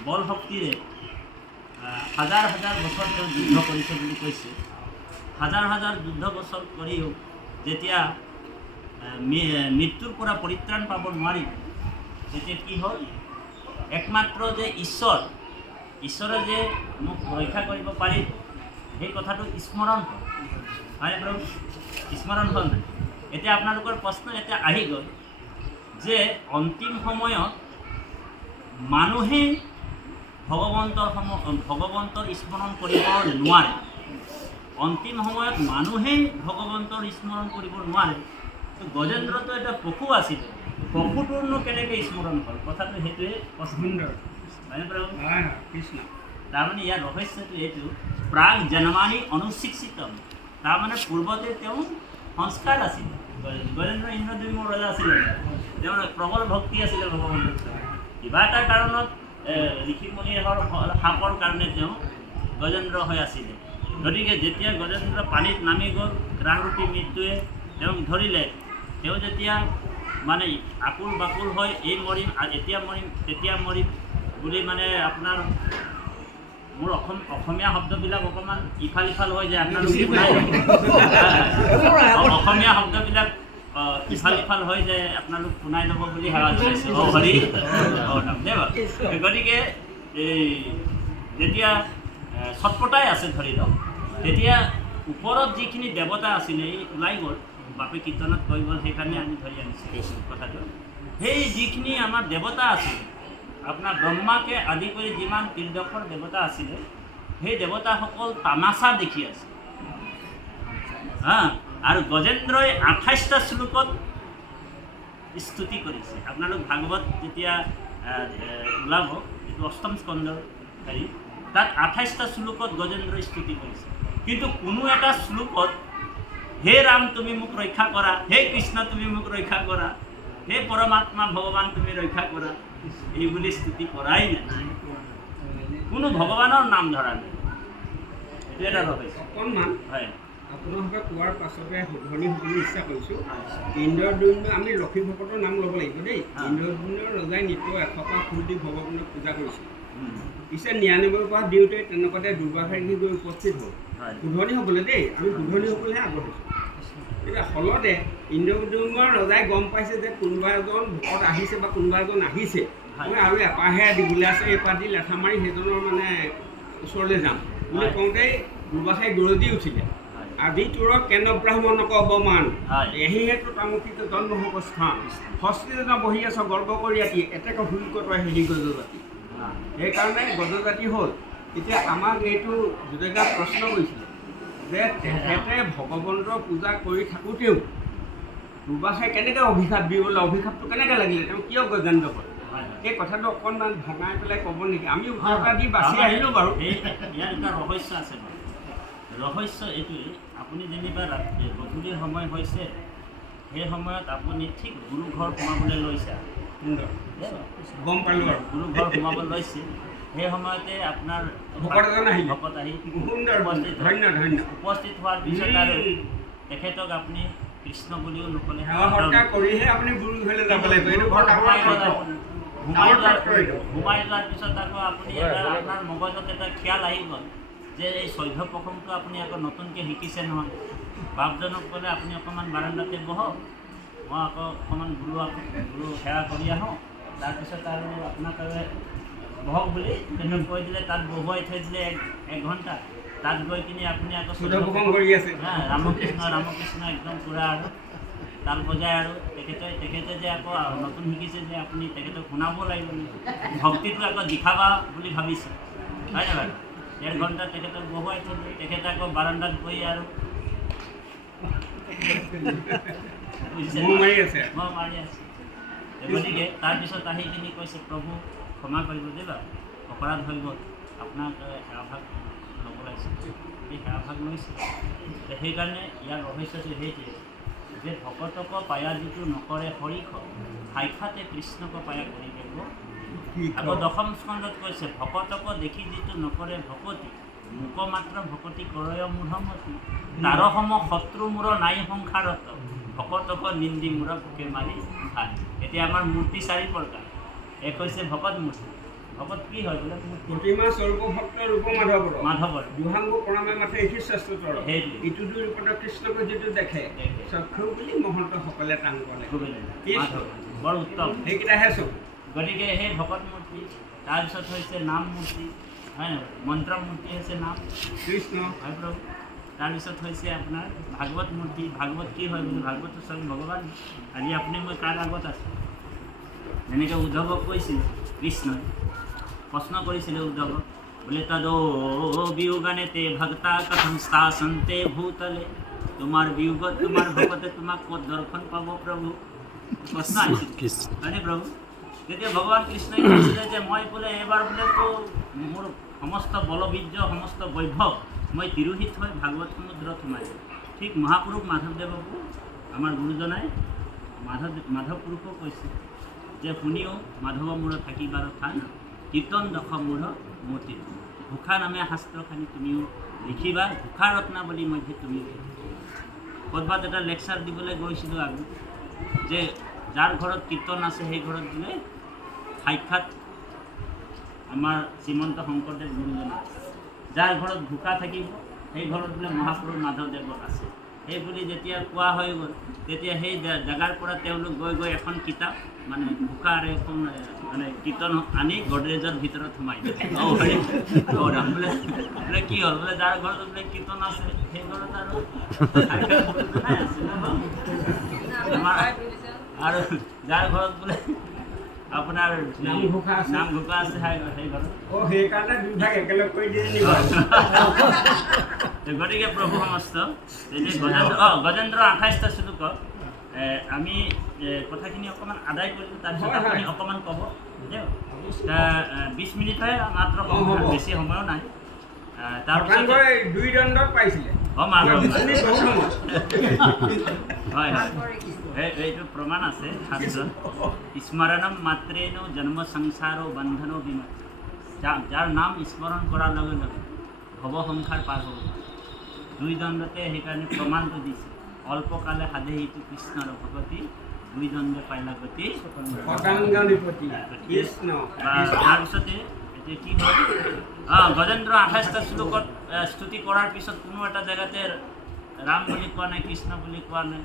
বল শক্তিৰে হাজাৰ হাজাৰ বছৰ তেওঁ যুদ্ধ কৰিছে বুলি কৈছে হাজাৰ হাজাৰ যুদ্ধ বছৰ কৰিও যেতিয়া মৃত্যুৰ পৰা পৰিত্ৰাণ পাব নোৱাৰি তেতিয়া কি হ'ল একমাত্ৰ যে ঈশ্বৰে যে মোক ৰক্ষা কৰিব পাৰিব সেই কথাটো স্মৰণ হ'ল হয়নে প্ৰভু স্মৰণ হ'ল নাই এতিয়া আপোনালোকৰ প্ৰশ্ন এতিয়া আহি গ'ল যে অন্তিম সময়ত মানুহেই ভগৱন্তৰ স্মৰণ কৰিব নোৱাৰে অন্তিম সময়ত মানুহেই ভগৱন্তৰ স্মৰণ কৰিব নোৱাৰে গজেন্দ্ৰটো এটা পশু আছিলে পশুটোৰনো কেনেকৈ স্মৰণ হ'ল কথাটো সেইটোৱে সুন্দৰ হয়নে প্ৰভু কৃষ্ণ তাৰমানে ইয়াৰ ৰহস্যটো এইটো প্ৰাগ জন্মানি অনুশিক্ষিতম তাৰমানে পূৰ্বতে তেওঁ সংস্কাৰ আছিলে গজেন্দ্ৰ ইন্দ্ৰদ্যুম্ন ৰজা আছিলে তেওঁৰ প্ৰবল ভক্তি আছিলে ভগৱন্তৰ কিবা এটা কাৰণত ঋষিমুনিৰ শাপৰ কাৰণে তেওঁ গজেন্দ্ৰ হৈ আছিলে গতিকে যেতিয়া গজেন্দ্ৰ পানীত নামি গ'ল গ্ৰাহৰূপী মৃত্যুৱে তেওঁক ধৰিলে তেওঁ যেতিয়া মানে আকুল বাকুল হৈ এই মৰিম এতিয়া মৰিম তেতিয়া মৰিম বুলি মানে আপোনাৰ মোৰ অসমীয়া শব্দবিলাক অকণমান ইফাল সিফাল হৈ যায় আপোনালোকে অসমীয়া শব্দবিলাক ইফাল সিফাল হৈ যায় আপোনালোক শুনাই ল'ব বুলি হৰি গতিকে এই যেতিয়া ছটপটাই আছে ধৰি লওক তেতিয়া ওপৰত যিখিনি দেৱতা আছিলে এই ওলাই গ'ল বাপে কীৰ্তনত কৈ গ'ল সেইকাৰণে আমি ধৰি আনিছোঁ কথাটো সেই যিখিনি আমাৰ দেৱতা আছিলে আপোনাৰ ব্ৰহ্মাকে আদি কৰি যিমান ত্ৰিদশৰ দেৱতা আছিলে সেই দেৱতাসকল তামাচা দেখি আছে আৰু গজেন্দ্ৰই 28টা শ্লোকত স্তুতি কৰিছে আপোনালোক ভাগৱত যেতিয়া ওলাব এইটো অষ্টম স্কন্ধৰ হেৰি তাত 28টা শ্লোকত গজেন্দ্ৰই স্তুতি কৰিছে কিন্তু কোনো এটা শ্লোকত হে ৰাম তুমি মোক ৰক্ষা কৰা হে কৃষ্ণ তুমি মোক ৰক্ষা কৰা হে পৰমাত্মা ভগৱান তুমি ৰক্ষা কৰা এইবুলি স্তুতি কৰাই নাই কোনো ভগৱানৰ নাম ধৰা নাই এইটো এটা ৰহস্য অকণমান হয় আপোনালোকে কোৱাৰ পাছতে শুধৰণি হ'বলৈ ইচ্ছা কৰিছোঁ ইন্দ্ৰদ্যুম্ন আমি লক্ষী ভকতৰ নাম ল'ব লাগিব দেই ইন্দ্ৰদ্যুম্ন ৰজাই নিত্য 100 ফুল দি ভগৱানক পূজা কৰিছিল পিছে 99 পৰা দিওঁতে তেনেকুৱাতে দুৰ্বাসাৰী গৈ উপস্থিত হ'ল শুধৰণি হ'বলৈ দেই আমি শুধৰণি হ'বলৈহে আগবাঢ়িছোঁ এতিয়া ফলতে ইন্দ্ৰদ্যুম্ন ৰজাই গম পাইছে যে কোনোবা এজন ভকত আহিছে বা কোনোবা এজন আহিছে মই আৰু এপাহে দিবলৈ আছে এপাহ দি লেঠা মাৰি সেইজনৰ মানে ওচৰলৈ যাম বুলি কওঁতেই দুৰ্বাসাৰী গৰজি উঠিলে আদি তোৰক কেন ব্ৰাহ্মণক অৱমান এহিহেতু তামুকিত জন্ম হ'ব স্থান হস্তিজনা বহি আছ গৰ্ব কৰি আতি এতেক শুল্ক তই হেৰি গজজাতি সেইকাৰণে গজজাতি হ'ল এতিয়া আমাক এইটো যুদেগাত প্ৰশ্ন কৰিছিলে যে তেখেতে ভগৱন্তৰ পূজা কৰি থাকোঁতেও দুৰ্বাসাই কেনেকৈ অভিশাপ দিবলৈ অভিশাপটো কেনেকৈ লাগিলে তেওঁ কিয় গজেন্দ্ৰ কৰে এই কথাটো অকণমান ভঙাই পেলাই ক'ব নেকি আমি উত্তৰ দি বাছি আহিলোঁ বাৰু ইয়াৰ এটা ৰহস্য আছে বাৰু ৰহস্য এইটোৱে আপুনি যেনিবা গধূলি সময় হৈছে সেই সময়ত আপুনি ঠিক গুৰু ঘৰ সোমাবলৈ লৈছে সুন্দৰ গম পালোঁ আৰু গুৰু ঘৰ সোমাব লৈছে সেই সময়তে আপোনাৰ ভকত এজন আহিলে। ভকত আহি সুন্দৰ উপস্থিত হয়। ধন্য ধন্য উপস্থিত হোৱাৰ পিছত আৰু তেখেতক আপুনি কৃষ্ণ বুলিও নক'লে সেৱা সৎকাৰ কৰিহে আপুনি গুৰু ঘৰলৈ যাব লাগিব এইটো বৰ ডাঙৰ সোমাই গ'ল তত্ত্ব। আপুনি। ডাঙৰ সোমাই যোৱাৰ পিছত আকৌ আপুনি এটা আপোনাৰ মগজত এটা খিয়াল আহি গ'ল যে এই চৈধ্য প্ৰথমটো আপুনি আকৌ নতুনকৈ শিকিছে নহয় বাপজনক ক'লে আপুনি অকণমান বাৰাণ্ডাতে বহক মই আকৌ অকণমান গুৰু সেৱা কৰি আহোঁ তাৰপিছত আৰু আপোনাক আৰু বহক বুলি তেখেতক কৈ দিলে তাত বহুৱাই থৈ দিলে এঘণ্টা তাত গৈ কিনি আপুনি আকৌ শুদ্ধ প্ৰসংগ কৰি আছে ৰামকৃষ্ণ একদম পূৰা আৰু তাল বজাই আৰু তেখেতে যে আকৌ নতুন শিকিছে যে আপুনি তেখেতক শুনাব লাগিব ভক্তিটো আকৌ দেখাবা বুলি ভাবিছে হয় নে বাৰু 1.5 ঘণ্টা তেখেতক বহুৱাই থৈ দিয়ে তেখেতে আকৌ বাৰাণ্ডাত গৈ আৰু মোৰ মাৰি আছে মই মাৰি আছোঁ গতিকে তাৰপিছত আহি কিনি কৈছে প্ৰভু ক্ষমা কৰিব দেই অপৰাধ হৈ গ'ল আপোনাক সেৱাভাগ ল'ব লাগিছিল এই সেৱাভাগ লৈছে সেইকাৰণে ইয়াৰ ৰহস্যটো সেইটোৱে যে ভকতক পায়া যিটো নকৰে হৰিখ সাক্ষাতে কৃষ্ণক পায়া কৰি দিব আকৌ 10ম স্কন্ধত কৈছে ভকতক দেখি যিটো নকৰে ভকতি মোক মাত্ৰ ভকতি কৰয় মূঢ়মতি তাৰ সম শত্ৰু মূৰ নাই সংসাৰত ভকতক নিন্দি মূৰ ভোকে মাৰি খায় এতিয়া আমাৰ মূৰ্তি 4 প্ৰকাৰ এক হৈছে ভকত মূৰ্তি ভকত কি হয় বোলে প্ৰতিমা স্বৰূপ ভক্ত ৰূপ মাধৱৰ দুহাংগ প্ৰণামে মাথে ইঠি শ্ৰেষ্ঠতৰ সেইটো ইটো দুই ৰূপত কৃষ্ণক যিটো দেখে চক্ষু বুলি মহন্তসকলে টান কৰে মাধৱ বৰ উত্তম সেইকেইটাহে চব গতিকে সেই ভকত মূৰ্তি তাৰপিছত হৈছে নাম মূৰ্তি হয় নহয় মন্ত্ৰ মূৰ্তি হৈছে নাম কৃষ্ণ হয় প্ৰভু তাৰপিছত হৈছে আপোনাৰ ভাগৱত মূৰ্তি ভাগৱত কি হয় বুলি ভাগৱতটো স্বয়ং ভগৱান আজি আপুনি মই কাৰ আগত আছোঁ যেনেকৈ উদ্ধৱক কৈছিল কৃষ্ণই প্ৰশ্ন কৰিছিলে উদ্ধৱক বোলে তদো বিয়োগানে তে ভক্তা কথম স্থাসন্তে ভূতলে তোমাৰ বিয়োগত তোমাৰ ভকতে তোমাক ক'ত দৰ্শন পাব প্ৰভু প্ৰশ্ন আহিছিল হয়নে প্ৰভু তেতিয়া ভগৱান কৃষ্ণই কৈছিলে যে মই বোলে এইবাৰ বোলেতো মোৰ সমস্ত বলবীৰ্য সমস্ত বৈভৱ মই তিৰোহিত হৈ ভাগৱত সমুদ্ৰত সোমাইছোঁ ঠিক মহাপুৰুষ মাধৱদেৱকো আমাৰ গুৰুজনাই মাধৱ পুৰুষক কৈছে যে শুনিও মাধৱ মূৰ থাকিবাৰ থান কীৰ্তন দশ মূঢ় মূৰ্তি ঘোষা নামে শাস্ত্ৰখানি তুমিও লিখিবা ঘোষা ৰত্নাৱলী মধ্যে তুমি ক'ৰবাত এটা লেকচাৰ দিবলৈ গৈছিলোঁ আমি যে যাৰ ঘৰত কীৰ্তন আছে সেই ঘৰত বোলে সাক্ষাৎ আমাৰ শ্ৰীমন্ত শংকৰদেৱ গুৰুজন আছে যাৰ ঘৰত ঘোষা থাকিব সেই ঘৰত বোলে মহাপুৰুষ মাধৱদেৱ আছে সেই বুলি যেতিয়া কোৱা হৈ গ'ল তেতিয়া সেই জেগাৰ পৰা তেওঁলোক গৈ এখন কিতাপ মানে ঘোষাৰ এখন মানে কীৰ্তন আনি গডৰেজৰ ভিতৰত সোমাই দিয়ে বোলে কি হ'ল বোলে যাৰ ঘৰত বোলে কীৰ্তন আছে সেই ঘৰত আৰু আৰু যাৰ ঘৰত বোলে আপোনাৰ নাম ঘোষা আছে সেই ঘৰত সেইকাৰণে দুভাগ একেলগ কৰি দিয়ে গতিকে প্ৰভু সমস্ত গজেন্দ্ৰ 28টা শ্লোকত আমি কথাখিনি অকণমান আদায় কৰিলোঁ তাৰপিছত আপুনি অকণমান ক'ব 20 মিনিটহে মাত্ৰ বেছি সময়ো নাই তাৰপিছত 2 দণ্ডত পাইছিলে হয় এইটো প্ৰমাণ আছে শাস্ত্ৰত স্মৰণম মাত্ৰেণ জন্ম সংসাৰ বন্ধন বিমত যাৰ নাম স্মৰণ কৰাৰ লগে লগে ভৱ সংসাৰ পাৰ হ'ব 2 দণ্ডতে সেইকাৰণে প্ৰমাণটো দিছে অল্পকালে সাধে ইটো কৃষ্ণৰ ভকতি 2 দণ্ডে পাইলা গতি তাৰপিছতে এতিয়া কি হ'ল গজেন্দ্ৰ 28টা শ্লোকত স্তুতি কৰাৰ পিছত কোনো এটা জেগাতে ৰাম বুলি কোৱা নাই কৃষ্ণ বুলি কোৱা নাই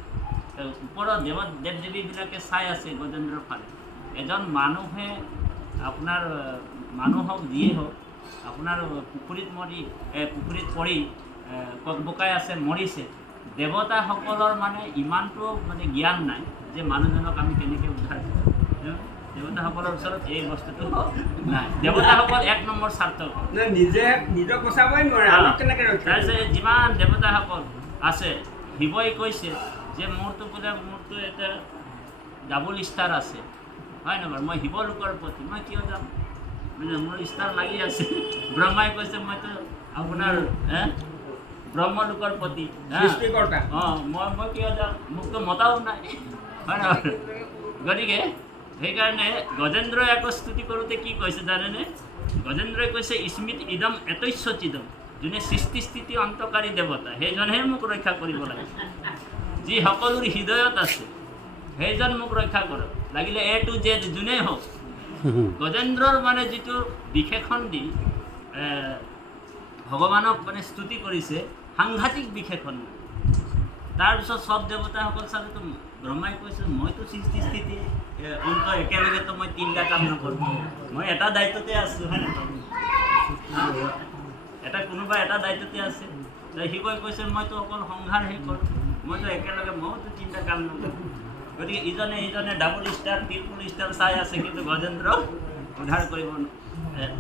ওপৰত দেৱ দেৱীবিলাকে চাই আছে গজেন্দ্ৰৰ ফালে এজন মানুহে আপোনাৰ মানুহক যিয়ে হওক আপোনাৰ পুখুৰীত পৰি ককবকাই আছে মৰিছে দেৱতাসকলৰ মানে ইমানটো মানে জ্ঞান নাই যে মানুহজনক আমি কেনেকৈ উদ্ধাৰ কৰোঁ দেৱতাসকলৰ ওচৰত এই বস্তুটো নাই দেৱতাসকল 1 নম্বৰ স্বাৰ্থ নিজক বচাবই নোৱাৰে তাৰপিছত যিমান দেৱতাসকল আছে শিৱই কৈছে যে মোৰতো এটা ডাবল ষ্টাৰ আছে হয় নহয় মই শিৱলোকৰ প্ৰতি মই কিয় যাম মানে মোৰ ষ্টাৰ লাগি আছে ব্ৰহ্মাই কৈছে মইতো আপোনাৰ ব্ৰহ্মলোকৰ প্ৰতি মই কিয় যাম মোকতো মতাও নাই হয় নহয় গতিকে সেইকাৰণে গজেন্দ্ৰই আকৌ স্তুতি কৰোঁতে কি কৈছে জানেনে? গজেন্দ্ৰই কৈছে স্মৃত ইদম এতৈশ্বচিদম, যোনে সৃষ্টি স্থিতি অন্তকাৰী দেৱতা সেইজনহে মোক ৰক্ষা কৰিব লাগে। যি সকলোৰ হৃদয়ত আছে সেইজন মোক ৰক্ষা কৰক, লাগিলে এ টু জেড যোনেই হওক। গজেন্দ্ৰৰ মানে যিটো বিশেষণ দি ভগৱানক মানে স্তুতি কৰিছে, সাংঘাতিক বিশেষণ। তাৰপিছত চব দেৱতাসকল চালেতো ব্ৰহ্মাই কৈছে মইতো সৃষ্টি স্থিতি অন্ত একেলগেতো মই তিনিটা কাম নকৰোঁ, মই এটা দায়িত্বতে আছোঁ, হয় নহয়? কোনোবা এটা দায়িত্বতে আছে। শিৱই কৈছে মইতো অকল সংহাৰহে কৰোঁ, মইতো একেলগে মইতো তিনিটা কাম নকৰোঁ। গতিকে ইজনে ডাবল ষ্টাৰ ট্ৰিপল ষ্টাৰ চাই আছে, কিন্তু গজেন্দ্ৰ উদ্ধাৰ কৰিব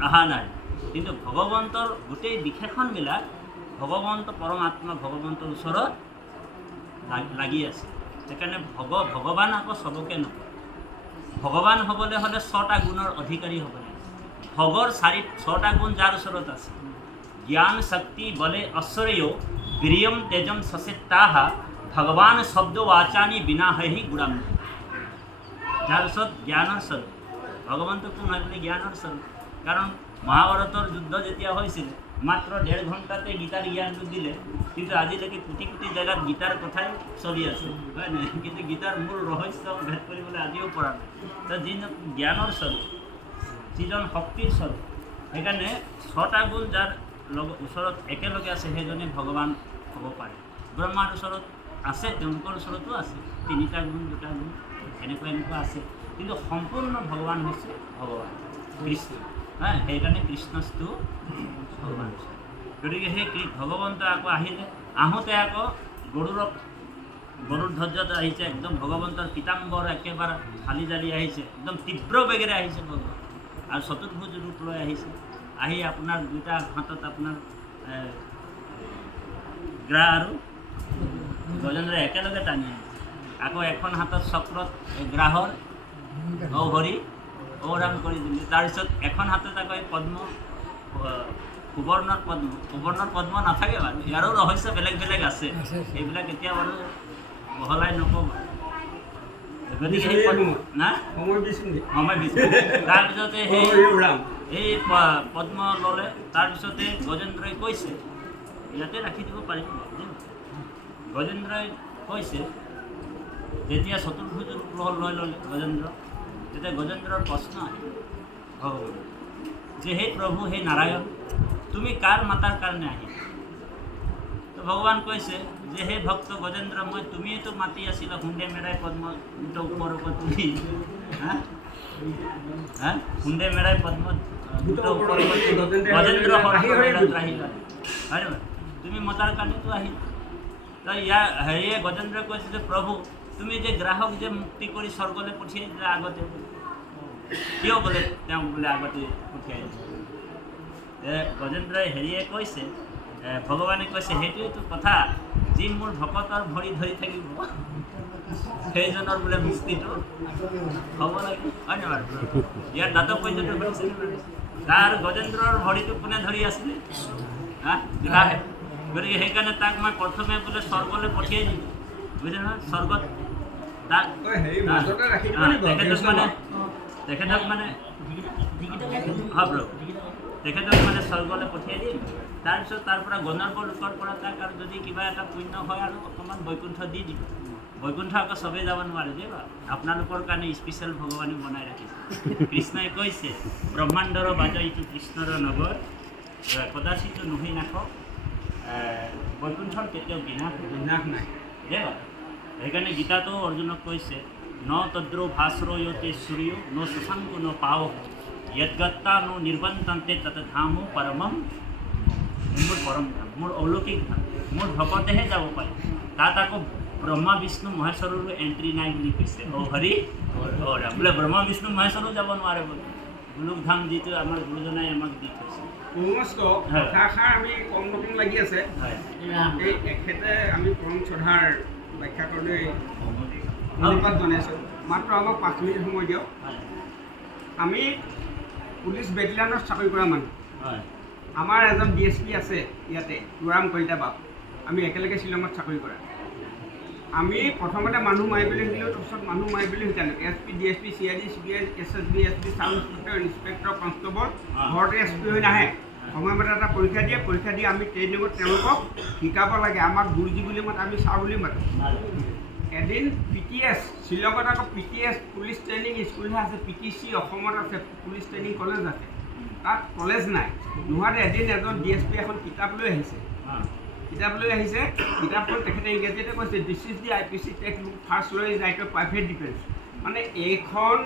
অহা নাই। কিন্তু ভগৱন্তৰ গোটেই বিশেষণবিলাক ভগৱন্ত পৰমাত্মা ভগৱন্তৰ ওচৰত লাগি আছে। সেইকাৰণে ভগৱান আকৌ চবকে নকয়। ভগৱান হ'বলৈ হ'লে 6টা গুণৰ অধিকাৰী হ'ব লাগে। ভগৰ 6টা গুণ যাৰ ওচৰত আছে, জ্ঞান শক্তি বলে ঐশ্বৰ্য বীৰ্যম তেজম সচেতাহ ভগৱান শব্দ বাচানি বিনা হেহি গুণাম। যাৰ ওচৰত জ্ঞানৰ স্বৰূপ, ভগৱন্ত কোন হয় বুলি জ্ঞানৰ স্বৰূপ। কাৰণ মহাভাৰতৰ যুদ্ধ যেতিয়া হৈছিল মাত্ৰ 1.5 ঘণ্টাতে গীতাৰ জ্ঞানটো দিলে, কিন্তু আজিলৈকে কোটি কোটি জেগাত গীতাৰ কথাই চলি আছে, হয় নাই? কিন্তু গীতাৰ মূল ৰহস্য ভেদ কৰিবলৈ আজিও পৰা নাই। তো যিজন জ্ঞানৰ স্বৰূপ, যিজন শক্তিৰ স্বৰূপ, সেইকাৰণে 6টা গুণ যাৰ ওচৰত একেলগে আছে সেইজনে ভগৱান হ'ব পাৰে। ব্ৰহ্মাৰ ওচৰত আছে, তেওঁলোকৰ ওচৰতো আছে 3টা গুণ 2টা গুণ এনেকুৱা আছে, কিন্তু সম্পূৰ্ণ ভগৱান হৈছে ভগৱান কৃষ্ণ। সেইকাৰণে কৃষ্ণস্তু ভগৱান। গতিকে সেই ভগৱন্ত আকৌ আহিলে, আহোঁতে আকৌ গৰুৰ ধ্বজত আহিছে, একদম ভগৱন্তৰ পীতাম্বৰ একেবাৰে ফালি জালি আহিছে, একদম তীব্ৰ বেগেৰে আহিছে ভগৱান। আৰু চতুৰ্ভুজ ৰূপ লৈ আহিছে, আহি আপোনাৰ 2টা হাতত আপোনাৰ গ্ৰা আৰু গজেন্দ্ৰ একেলগে টানি আনিছে। আকৌ এখন হাতত চক্ৰত গ্ৰাহৰ হৰি ঔৰাম কৰি দিলে। তাৰপিছত এখন হাতত আকৌ এই পদ্ম, সুবৰ্ণৰ পদ্ম নাথাকে বাৰু, ইয়াৰো ৰহস্য বেলেগ বেলেগ আছে, এইবিলাক এতিয়া বাৰু বহলাই নকওঁ। গতিকে সেই সময় দিছোঁ। তাৰপিছতে সেই পদ্ম ল'লে। তাৰপিছতে গজেন্দ্ৰই কৈছে, ইয়াতে ৰাখি দিব পাৰিম। গজেন্দ্ৰই কৈছে, যেতিয়া চতুৰ্ভুজ ৰূপ লৈ ল'লে গজেন্দ্ৰ, তেতিয়া গজেন্দ্ৰৰ প্ৰশ্ন আহিল ভগৱান যে হে প্ৰভু, হে নাৰায়ণ, তুমি কাৰ মাতাৰ কাৰণে আহিলা? তো ভগৱান কৈছে যে হে ভক্ত গজেন্দ্ৰ, মই তুমিয়েতো মাতি আছিলা খুন্দে মেৰাই পদ্ম ওপৰৰ তুমি, খুন্দে মেৰাই পদ্ম গজেন্দ্ৰ আহিলা, হয় নহয়? তুমি মতাৰ কাৰণেতো আহিলা। তো হেৰিয়ে গজেন্দ্ৰই কৈছে যে প্ৰভু, তুমি যে গ্ৰাহক যে মুক্তি কৰি স্বৰ্গলৈ পঠিয়াই দিলা আগতে, কিয় বোলে তেওঁ বোলে আগতে পঠিয়াই দিলে? গজেন্দ্ৰই হেৰিয়ে কৈছে, ভগৱানে কৈছে সেইটোৱেইতো কথা, যি মোৰ ভকতৰ ভৰি ধৰি থাকিব সেইজনৰ বোলে মুক্তিটো হ'ব লাগে, হয় নে বাৰু? ইয়াৰ দাতব্যটো হৈছে। তাৰ গজেন্দ্ৰৰ ভৰিটো কোনে ধৰি আছিলে? গ্ৰাহে। গতিকে সেইকাৰণে তাক মই প্ৰথমে বোলে স্বৰ্গলৈ পঠিয়াই দিলোঁ, বুজিছে নহয়? স্বৰ্গত তাক তেখেতক মানে স্বৰ্গলৈ পঠিয়াই দিম। তাৰপিছত তাৰ পৰা গণৰ্ব লোকৰ পৰা তাক আৰু যদি কিবা এটা পুণ্য হয় আৰু অকণমান বৈকুণ্ঠ দি দিব। বৈকুণ্ঠ আকৌ চবেই যাব নোৱাৰে যে, আপোনালোকৰ কাৰণে স্পেচিয়েল ভগৱানে বনাই ৰাখিছে। কৃষ্ণই কৈছে ব্ৰহ্মাণ্ডৰ বাজ ইটো কৃষ্ণৰ নগৰ, কদাচিত নহি নাশক, বৈকুণ্ঠৰ কেতিয়াও বিনাশ নাই যে। সেইকাৰণে গীতাটো অৰ্জুনক কৈছে, ন তদ্ৰো ভাস্ৰো য়তে সূৰ্য ন শশাংক ন পাৱ যদ্গত্তা ন নিৰ্বন্তন্তে তত ধামো পৰমম। মোৰ পৰম ধাম, মোৰ অলৌকিক ধাম, মোৰ ভকতেহে যাব পাৰে। তাত আকৌ ব্ৰহ্মা বিষ্ণু মহেশ্বৰৰো এণ্ট্ৰি নাই বুলি কৈছে। হৰি বোলে ব্ৰহ্মা বিষ্ণু মহেশ্বৰো যাব নোৱাৰে বোলে। গোলোক ধাম যিটো আমাৰ গুৰুজনাই আমাক দি থৈছে। কথাষাৰ আমি কম নকম লাগি আছে, এই এখেতে আমি পৰম শ্ৰদ্ধাৰ ব্যাখ্যা কৰিবলৈ ধন্যবাদ জনাইছোঁ। মাত্ৰ আমাক 5 মিনিট সময় দিয়ক। আমি পুলিচ বেটেলিয়ানত চাকৰি কৰা মানুহ, আমাৰ এজন DSP আছে ইয়াতে, তুৰাম কলিতা বাপ, আমি একেলগে শ্বিলঙত চাকৰি কৰা। আমি প্ৰথমতে মানুহ মাৰিবলৈ শিকিলোঁ, তাৰপিছত মানুহ মাৰিবলৈ শিকালোঁ। SP, DSP, CID, CBI, SSB, SP, sub inspector, inspector, constable ঘৰতে SP হৈ নাহে। সময়মতে এটা পৰীক্ষা দিয়ে, পৰীক্ষা দি আমি ট্ৰেইনিঙত তেওঁলোকক শিকাব লাগে। আমাক গুৰুজী বুলি মাতে, আমি ছাৰ বুলি মাতোঁ। এদিন PTS, শ্বিলঙত আকৌ PTS পুলিচ ট্ৰেইনিং স্কুলহে আছে। PTC অসমত আছে, পুলিচ ট্ৰেইনিং কলেজ আছে। তাত কলেজ নাই। নোহোৱাতে এদিন এজন DSP এখন কিতাপ লৈ আহিছে। কিতাপখন তেখেতে ইংৰাজীতে কৈছে, this is the IPC text book first law is write off private defence. মানে এইখন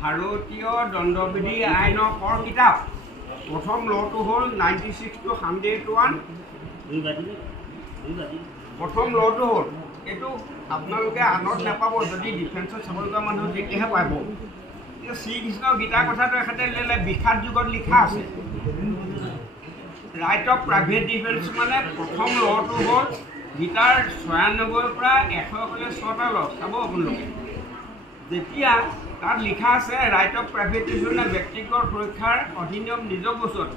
ভাৰতীয় দণ্ডবিধি আইনৰ কৰ কিতাপ। প্ৰথম ল'টো হ'ল 96 to 101। প্ৰথম ল'টো হ'ল এইটো আপোনালোকে আনত নাপাব, যদি ডিফেন্সত চাকৰি কৰা মানুহ তেতিয়াহে পাব। কিন্তু শ্ৰীকৃষ্ণ গীতাৰ কথাটো এখেতে ল'লে বিষাদ যুগত লিখা আছে। ৰাইট অফ প্ৰাইভেট ডিফেন্স মানে প্ৰথম ল'টো হ'ল গীতাৰ 96ৰ পৰা 100 6টা ল' চাব আপোনালোকে। যেতিয়া তাত লিখা আছে ৰাইট অফ প্ৰাইভেট ডিফেন্স ব্যক্তিগত সুৰক্ষাৰ অধিনিয়ম নিজক বচোৱাটো।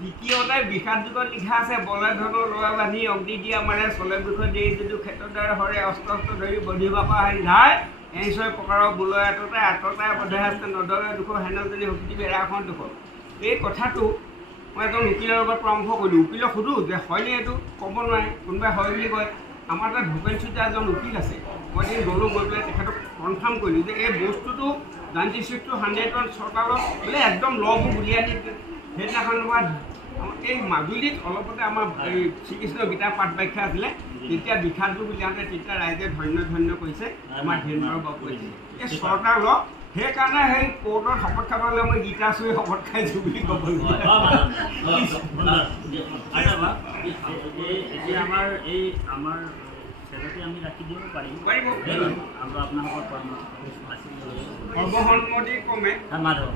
দ্বিতীয়তে বিষাদ যুগত লিখা আছে বলে ধৰণৰ লৰা বান্ধি অগ্নি দিয়া মাৰে চলে বিষয় দেই যদিও ক্ষেত্ৰৰ দ্বাৰা হৰে অস্ত্ৰ ধৰি বধি বাপা হাৰি ধাই এই 6 প্ৰকাৰৰ বোলৰ আততাই বধে আছে নদৰে দুখ হেনজনী শক্তি বেৰাখন দুখ। এই কথাটো মই এজন উকিলৰ লগত পৰামৰ্শ কৰিলোঁ। উকিলক সোধোঁ যে হয়নে এইটো, ক'ব নোৱাৰে। কোনোবাই হয় বুলি কয়। আমাৰ তাত ভূপেন চুতীয়া এজন উকিল আছে। মই এদিন গ'লোঁ, গৈ পেলাই তেখেতক কনফাৰ্ম কৰিলোঁ যে এই বস্তুটো 96 to 101 চৰকাৰৰ বোলে একদম ল'বোৰ উলিয়াই দি সেইদিনাখন আমাৰ এই মাজুলীত অলপতে আমাৰ এই শ্ৰীকৃষ্ণ গীতাৰ পাঠ ব্যাখ্যা আছিলে। তেতিয়া বিষাদটো উলিয়াওঁতে তেতিয়া ৰাইজে ধন্য কৰিছে, আমাৰ ধেনুৱাৰ বাবু কৈছে এই চৰকাৰ ল'। সেইকাৰণে সেই কোৰ্টত শপত খাব হ'লে মই গীতা চুই শপত খাইছোঁ বুলি ক'ব লাগিব। এতিয়া আমাৰ চেলতে আমি ৰাখি দিব পাৰিম আৰু আপোনালোকৰ সৰ্বসন্মতি ক্ৰমে মাধৱ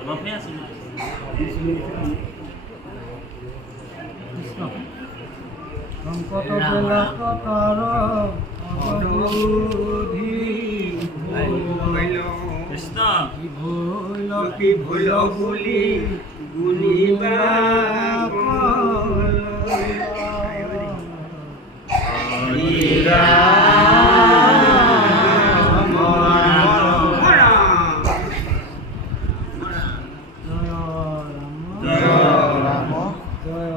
অলপহে আছিলে। সংকট বেলাকতৰ অৱধি কৃষ্ণ কি ভৈল বুলি গুণিবা জয় ৰাম জয়